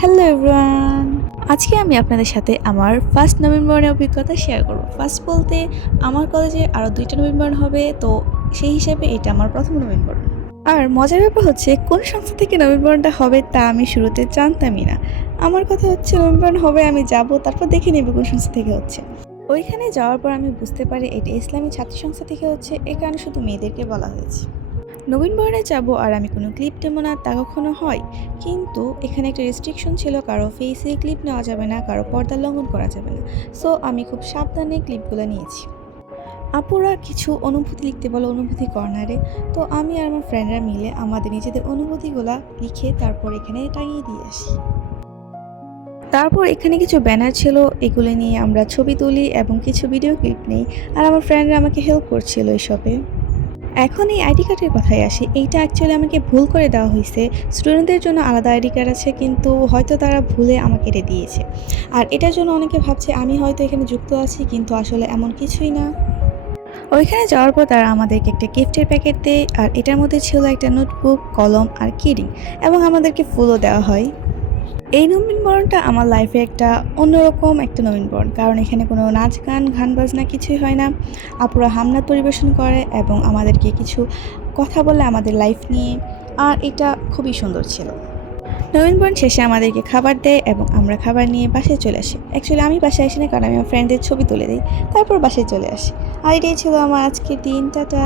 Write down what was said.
Hello everyone, আজকে আমি আপনাদের সাথে আমার ফার্স্ট নভেম্বরের অভিজ্ঞতা শেয়ার করব। ফার্স্ট বলতে আমার কলেজে আরও 2টা নভেম্বর হবে, তো সেই হিসাবে এটা আমার প্রথম নভেম্বর। আর মজার ব্যাপার হচ্ছে কোন সংস্থা থেকে নভেম্বরটা হবে তা আমি শুরুতে জানতামই না। আমার কথা হচ্ছে নভেম্বর হবে, আমি যাব, তারপর দেখে নেব কোন সংস্থা থেকে হচ্ছে। ওইখানে যাওয়ার পর আমি বুঝতে পারি এটা ইসলামী ছাত্র সংস্থা থেকে হচ্ছে, এ কারণে শুধু মেয়েদেরকে বলা হয়েছে। নবীনবরণে যাব আর আমি কোনো ক্লিপ নেবো না তা কখনো হয়, কিন্তু এখানে একটা রেস্ট্রিকশন ছিল, কারো ফেসে ক্লিপ নেওয়া যাবে না, কারো পর্দা লঙ্ঘন করা যাবে না। সো আমি খুব সাবধানে ক্লিপগুলো নিয়েছি। আপুরা কিছু অনুভূতি লিখতে বলো অনুভূতি কর্নারে, তো আমি আর আমার ফ্রেন্ডরা মিলে আমাদের নিজেদের অনুভূতিগুলো লিখে তারপর এখানে টাঙিয়ে দিয়ে আসি। তারপর এখানে কিছু ব্যানার ছিল, এগুলো নিয়ে আমরা ছবি তুলি এবং কিছু ভিডিও ক্লিপ নেই, আর আমার ফ্রেন্ডরা আমাকে হেল্প করছিল এইসবে। এখন এই আইডি কার্ডের কথায় আসি, এইটা অ্যাকচুয়ালি আমাকে ভুল করে দেওয়া হয়েছে। স্টুডেন্টদের জন্য আলাদা আইডি কার্ড আছে, কিন্তু হয়তো তারা ভুলে আমাকে এটা দিয়েছে। আর এটার জন্য অনেকে ভাবছে আমি হয়তো এখানে যুক্ত আছি, কিন্তু আসলে এমন কিছুই না। ওইখানে যাওয়ার পর তারা আমাদেরকে একটা গিফটের প্যাকেট দেয়, আর এটার মধ্যে ছিল একটা নোটবুক, কলম আর কিডিং, এবং আমাদেরকে ফুলও দেওয়া হয়। এই নবীনবরণটা আমার লাইফে একটা অন্যরকম একটা নবীনবরণ, কারণ এখানে কোনো নাচ গান গান বাজনা কিছুই হয় না। আপুরা হামনাত পরিবেশন করে এবং আমাদেরকে কিছু কথা বলে আমাদের লাইফ নিয়ে, আর এটা খুবই সুন্দর ছিল। নবীনবরণ শেষে আমাদেরকে খাবার দেয় এবং আমরা খাবার নিয়ে বাসায় চলে আসি। অ্যাকচুয়ালি আমি বাসায় আসি না, কারণ আমি আমার ফ্রেন্ডদের ছবি তুলে দিই, তারপর বাসায় চলে আসি। আর এটাই ছিল আমার আজকের দিন। টাটা।